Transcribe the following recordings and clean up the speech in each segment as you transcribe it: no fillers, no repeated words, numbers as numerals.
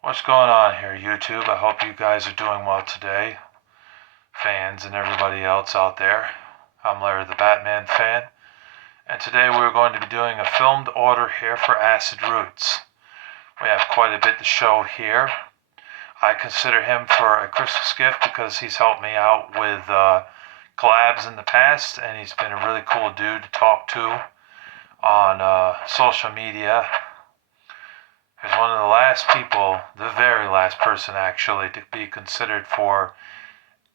What's going on here, YouTube? I hope you guys are doing well today, fans and everybody else out there. I'm Larry the Batman fan, and today we're going to be doing a filmed order here for Acid Roots. We have quite a bit to show here. I consider him for a Christmas gift because he's helped me out with collabs in the past, and he's been a really cool dude to talk to on social media. He's one of the last people, the very last person actually, to be considered for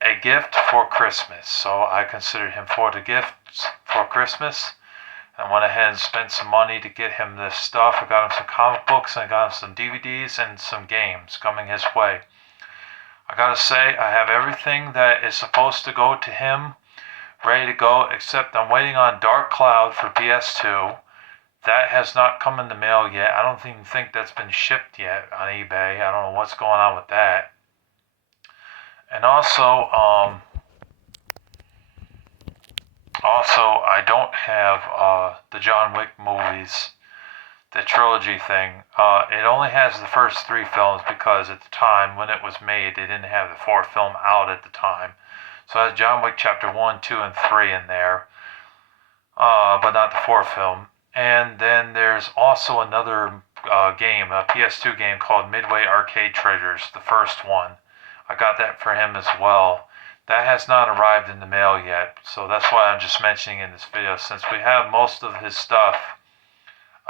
a gift for Christmas. So I considered him for the gifts for Christmas and went ahead and spent some money to get him this stuff. I got him some comic books and I got him some DVDs and some games coming his way. I gotta say, I have everything that is supposed to go to him ready to go, except I'm waiting on Dark Cloud for PS2. That has not come in the mail yet. I don't even think that's been shipped yet on eBay. I don't know what's going on with that. And also I don't have the John Wick movies, the trilogy thing. It only has the first 3 films because at the time when it was made, they didn't have the 4th film out at the time. So it has John Wick Chapter 1, 2, and 3 in there, but not the 4th film. And then there's also another game, a PS2 game called Midway Arcade Treasures, the first one. I got that for him as well. That has not arrived in the mail yet, so that's why I'm just mentioning in this video. Since we have most of his stuff,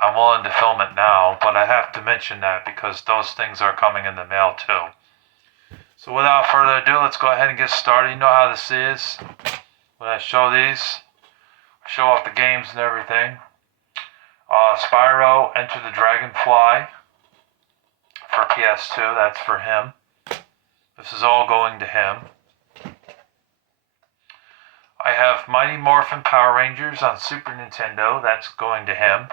I'm willing to film it now, but I have to mention that because those things are coming in the mail too. So without further ado, let's go ahead and get started. You know how this is. When I show these, I show off the games and everything. Spyro, Enter the Dragonfly for PS2, that's for him. This is all going to him. I have Mighty Morphin Power Rangers on Super Nintendo, that's going to him.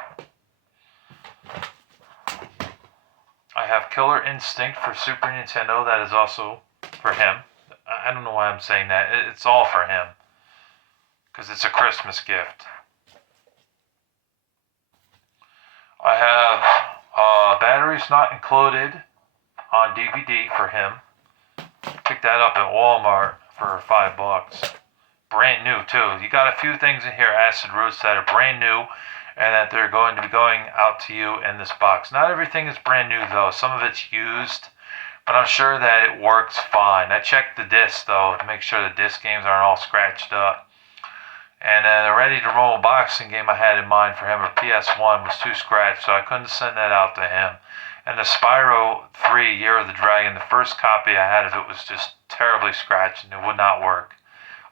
I have Killer Instinct for Super Nintendo, that is also for him. I don't know why I'm saying that, it's all for him, because it's a Christmas gift. I have Batteries Not Included on DVD for him. Picked that up at Walmart for $5. Brand new too. You got a few things in here, Acid Roots, that are brand new and that they're going to be going out to you in this box. Not everything is brand new though. Some of it's used, but I'm sure that it works fine. I checked the discs though to make sure the disc games aren't all scratched up. And the Ready to Roll boxing game I had in mind for him, or PS1, was too scratched, so I couldn't send that out to him. And the Spyro 3 Year of the Dragon, the first copy I had of it was just terribly scratched and it would not work.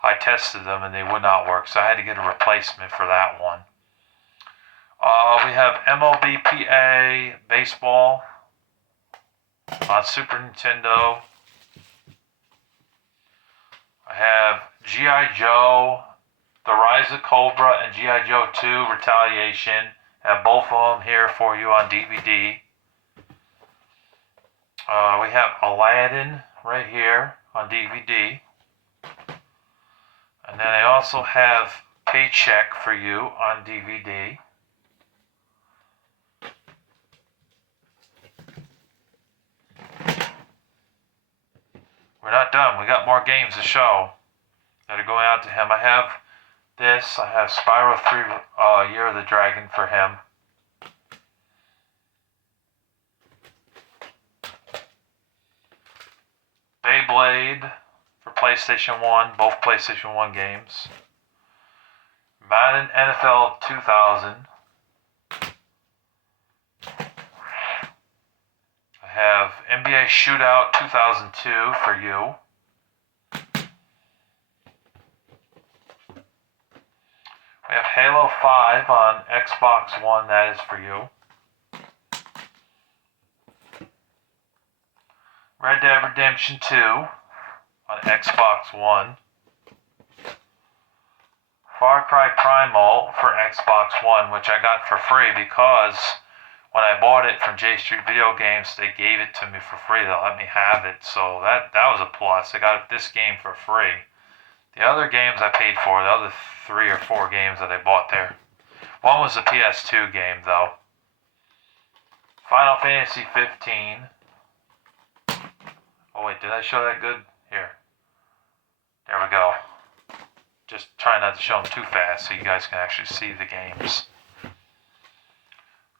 I tested them and they would not work, so I had to get a replacement for that one. We have MLBPA Baseball on Super Nintendo. I have G.I. Joe, The Rise of Cobra, and G.I. Joe 2 Retaliation. Have both of them here for you on DVD. We have Aladdin right here on DVD. And then I also have Paycheck for you on DVD. We're not done. We got more games to show that are going out to him. I have this. I have Spyro 3 Year of the Dragon for him. Beyblade for PlayStation 1, both PlayStation 1 games. Madden NFL 2000. I have NBA Shootout 2002 for you. We have Halo 5 on Xbox One, that is for you. Red Dead Redemption 2 on Xbox One. Far Cry Primal for Xbox One, which I got for free because when I bought it from J Street Video Games, they gave it to me for free. They let me have it, so that was a plus. I got this game for free. The other games I paid for, the other 3 or 4 games that I bought there. One was a PS2 game, though. Final Fantasy 15. Oh wait, did I show that good? Here. There we go. Just try not to show them too fast so you guys can actually see the games.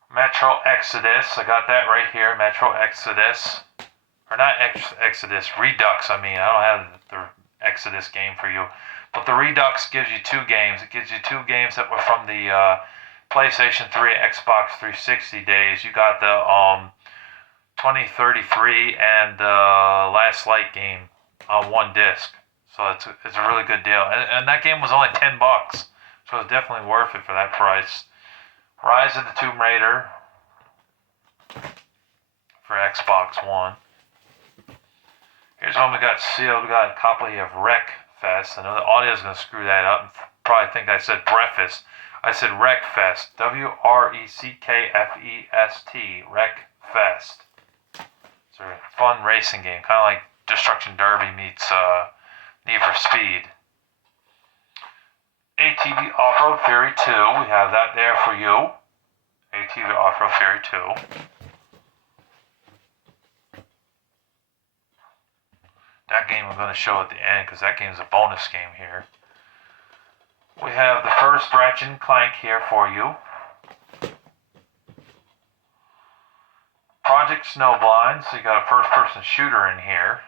Metro Exodus, I got that right here, Metro Exodus. Or not Exodus, Redux, I mean. I don't have the Exodus game for you. But the Redux gives you two games. It gives you two games that were from the PlayStation 3 and Xbox 360 days. You got the 2033 and the Last Light game on one disc. So it's a really good deal. And that game was only $10. So it's definitely worth it for that price. Rise of the Tomb Raider for Xbox One. Here's one we got sealed. We got a copy of Wreckfest. I know the audio is going to screw that up. Probably think I said breakfast. I said Wreckfest. Wreckfest. Wreckfest. It's a fun racing game. Kind of like Destruction Derby meets Need for Speed. ATV Off-Road Fury 2. We have that there for you. ATV Off-Road Fury 2. That game I'm going to show at the end because that game is a bonus game here. We have the first Ratchet and Clank here for you. Project Snowblind, so you got a first-person shooter in here.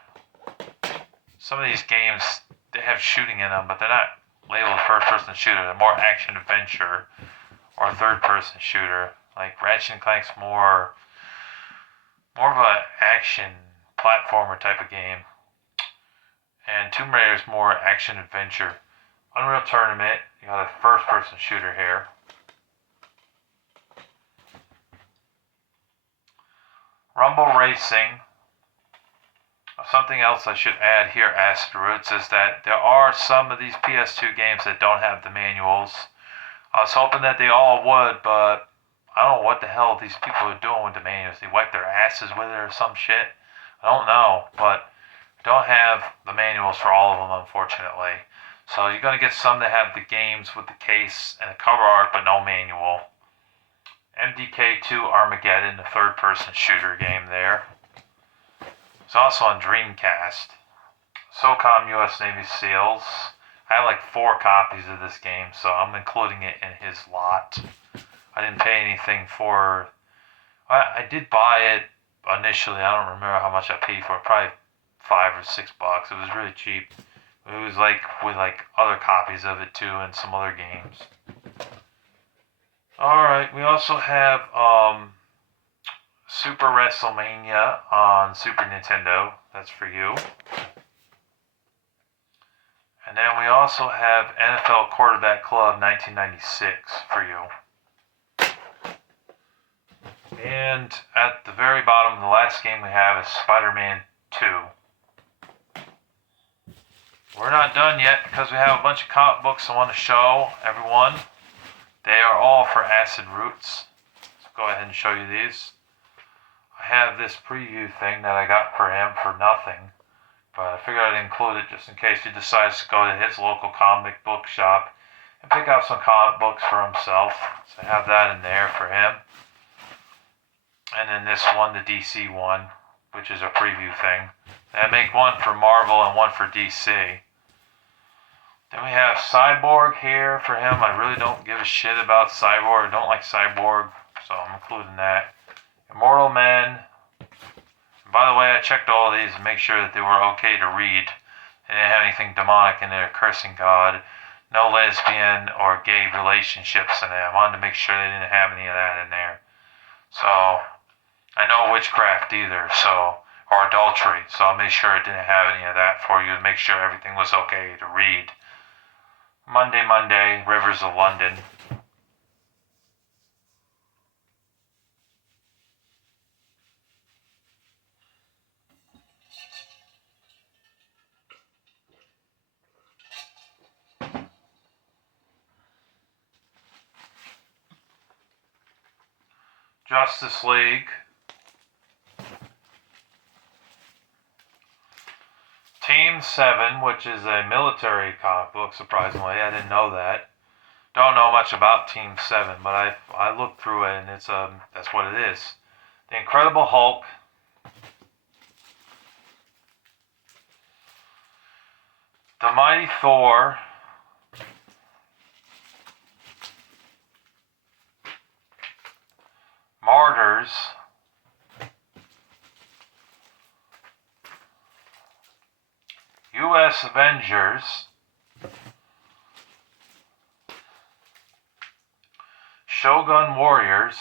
Some of these games, they have shooting in them, but they're not labeled first-person shooter. They're more action-adventure or third-person shooter. Like Ratchet and Clank's more of an action platformer type of game. And Tomb Raider's more action-adventure. Unreal Tournament, you got a first-person shooter here. Rumble Racing. Something else I should add here, Rootz, is that there are some of these PS2 games that don't have the manuals. I was hoping that they all would, but I don't know what the hell these people are doing with the manuals. They wipe their asses with it or some shit. I don't know, but don't have the manuals for all of them, unfortunately. So you're going to get some that have the games with the case and the cover art, but no manual. MDK2 Armageddon, the third-person shooter game there. It's also on Dreamcast. SOCOM US Navy SEALs. I have like 4 copies of this game, so I'm including it in his lot. I didn't pay anything for... I did buy it initially. I don't remember how much I paid for it. Probably $5 or $6. It was really cheap. It was like with like other copies of it too and some other games. Alright, we also have Super WrestleMania on Super Nintendo. That's for you. And then we also have NFL Quarterback Club 1996 for you. And at the very bottom, the last game we have is Spider-Man 2. We're not done yet because we have a bunch of comic books I want to show everyone. They are all for Acid Rootz. So go ahead and show you these. I have this preview thing that I got for him for nothing. But I figured I'd include it just in case he decides to go to his local comic book shop and pick out some comic books for himself. So I have that in there for him. And then this one, the DC one, which is a preview thing. And I make one for Marvel and one for DC. Then we have Cyborg here for him. I really don't give a shit about Cyborg. I don't like Cyborg, so I'm including that. Immortal Men. And by the way, I checked all of these to make sure that they were okay to read. They didn't have anything demonic in there, cursing God. No lesbian or gay relationships in there. I wanted to make sure they didn't have any of that in there. So, I know witchcraft either, or adultery. So I'll make sure it didn't have any of that for you to make sure everything was okay to read. Monday, Rivers of London. Justice League. Team 7, which is a military comic book, surprisingly. I didn't know that. Don't know much about Team 7, but I looked through it and it's that's what it is. The Incredible Hulk. The Mighty Thor, Martyrs, U.S. Avengers, Shogun Warriors.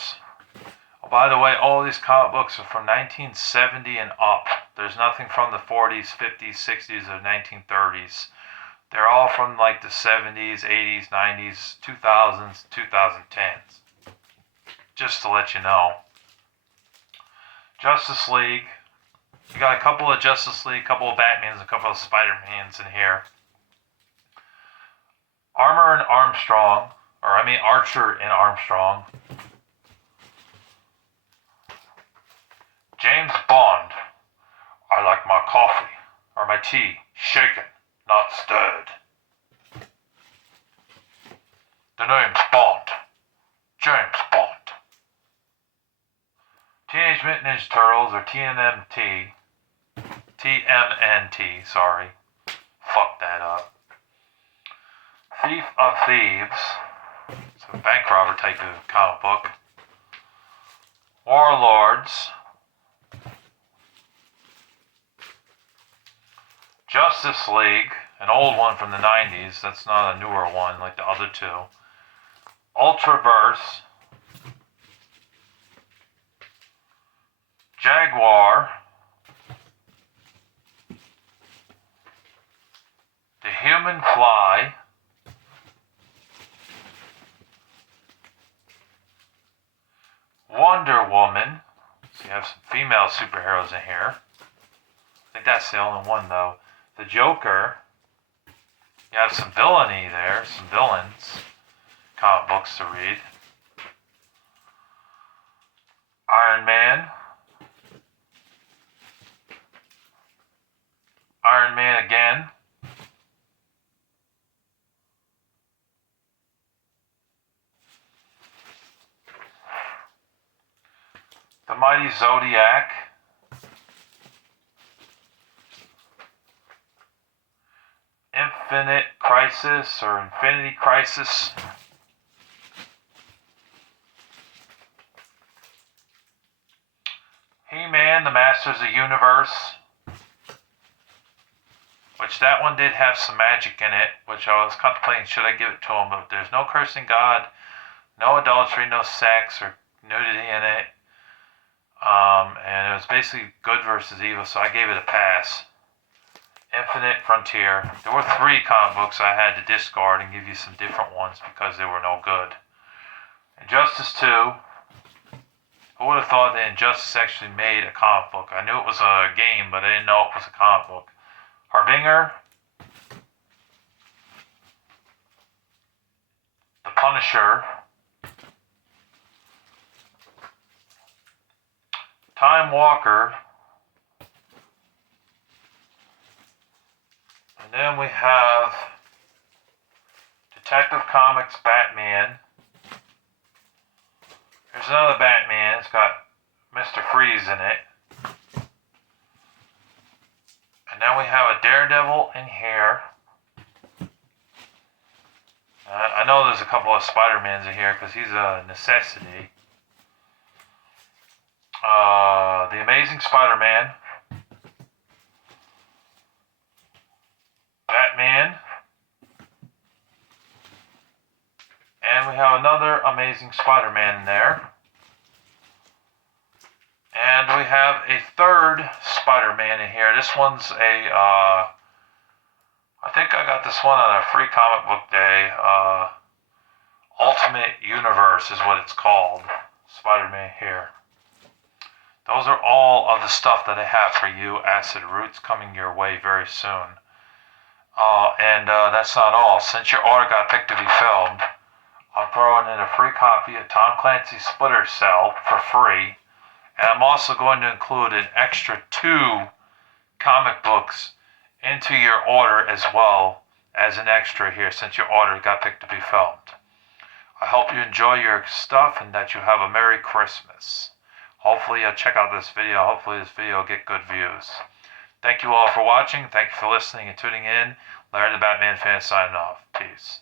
Oh, by the way, all these comic books are from 1970 and up. There's nothing from the 40s, 50s, 60s, or 1930s. They're all from like the 70s, 80s, 90s, 2000s, 2010s. Just to let you know. Justice League. You got a couple of Justice League, a couple of Batmans, a couple of Spider-Mans in here. Archer and Armstrong. James Bond. I like my coffee, or my tea, shaken, not stirred. The name's Bond. James Bond. Teenage Mutant Ninja Turtles, or TMNT, sorry. Fuck that up. Thief of Thieves. It's a bank robber type of comic book. Warlords. Justice League, an old one from the 90s. That's not a newer one like the other two. Ultraverse. Jaguar. The Human Fly. Wonder Woman. So you have some female superheroes in here. I think that's the only one though. The Joker. You have some villainy there, some villains. Comic books to read. Iron Man. Iron Man again. The Mighty Zodiac. Infinite Crisis or Infinity Crisis. He-Man, the Masters of the Universe. Which that one did have some magic in it, which I was contemplating should I give it to him, but there's no cursing God, no adultery, no sex or nudity in it. And it was basically good versus evil, so I gave it a pass. Infinite Frontier. There were 3 comic books I had to discard and give you some different ones because they were no good. Injustice 2. Who would have thought that Injustice actually made a comic book? I knew it was a game, but I didn't know it was a comic book. Harbinger. The Punisher. Time Walker. And then we have Detective Comics Batman. Here's another Batman. It's got Mr. Freeze in it. And then we have a Daredevil in here. I know there's a couple of Spider-Mans in here because he's a necessity. The Amazing Spider-Man. Batman. And we have another Amazing Spider-Man in there. And we have a third Spider-Man in here. This one's I think I got this one on a free comic book day. Ultimate Universe is what it's called. Spider-Man here. Those are all of the stuff that I have for you, Acid Roots, coming your way very soon. And that's not all. Since your order got picked to be filmed, I'm throwing in a free copy of Tom Clancy's Splinter Cell for free. And I'm also going to include an extra 2 comic books into your order as well as an extra here since your order got picked to be filmed. I hope you enjoy your stuff and that you have a Merry Christmas. Hopefully you'll check out this video. Hopefully this video will get good views. Thank you all for watching. Thank you for listening and tuning in. Larry the Batman Fan signing off. Peace.